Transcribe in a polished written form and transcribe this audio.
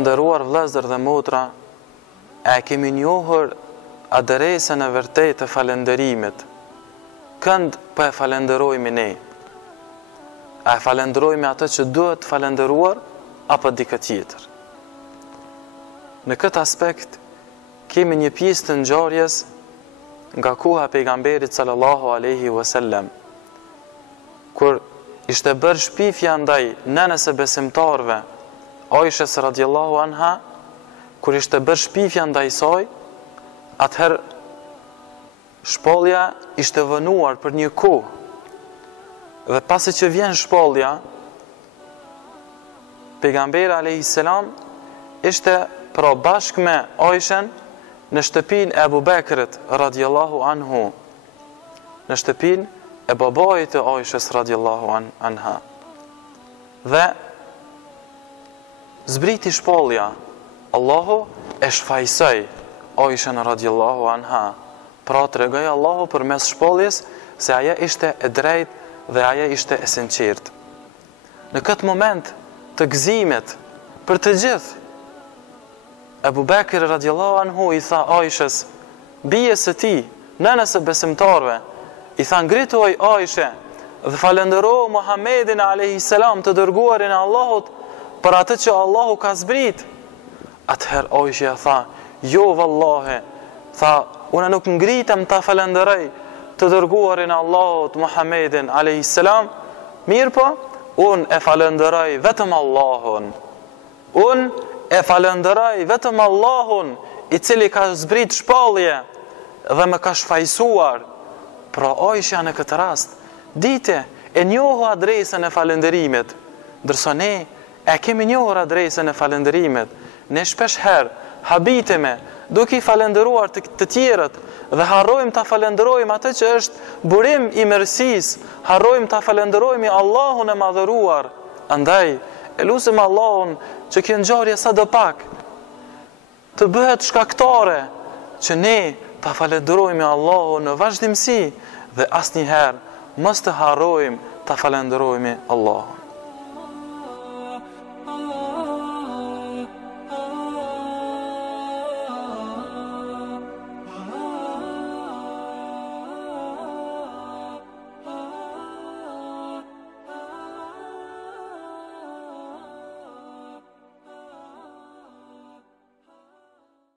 Të nderuar vëllezër dhe motra, e kemi njohur adresën e vërtetë të falënderimit. Kënd po e falenderojmë ne? A e falenderojmë atë që duhet falendëruar apo dikë tjetër? Në këtë aspekt kemi një pjesë të ngjarjes nga koha e pejgamberit sallallahu alaihi wasallam, kur ishte bërë shpifja ndaj nënës së besimtarëve, Aishës radhiyallahu anha, kur ishte bërë shpifja ndaj saj, atëherë shpallja ishte vënuar për një kohë. Dhe pasi që vjen shpallja, pejgamberi alayhis salam ishte pra bashkë me Aishën në shtëpinë e Abu Bekrit radhiyallahu anhu, në shtëpinë e babait të Aishës radhiyallahu anha. Dhe zbriti shpallja, Allahu e shfaqsoi Aishën radhiyallahu anha. Pra tregoi Allahu përmes shpalljes se ajo ishte e drejtë dhe ajo ishte e sinqertë. Në këtë moment të gëzimit për të gjithë, Abu Bekri radhiyallahu anhu i tha Aishës, bijes së tij, nënës së besimtarëve, i tha ngritoj Aishë dhe falendero Muhammedin alayhis salam, të dërguarin e Allahut, për atë që Allahu ka zbrit. Atëherë Aishja tha, jo vallahi, tha, unë nuk ngritem ta falenderoj të dërguarin e Allahut Muhammedin alayhis salam, mirë po, unë e falenderoj vetëm Allahun. Unë e falenderoj vetëm Allahun, i cili ka zbrit shpallje dhe më ka shfaqsuar. Pra Aisha në këtë rast, dite, e njohu adresën e falenderimit, ndërsa ne e kemi njohur adresën e falenderimit. Ne shpesh herë habitemi duke i falenderuar të tjerët dhe harrojmë ta falenderojmë atë që është burim i mirësisë, harrojmë ta falenderojmë Allahun e madhëruar. Andaj e lutem Allahun që kjo ngjarje sadopak të bëhet shkaktare që ne ta falenderojmë Allahun në vazhdimsi dhe asnjëherë mos të harrojmë ta falenderojmë Allahun.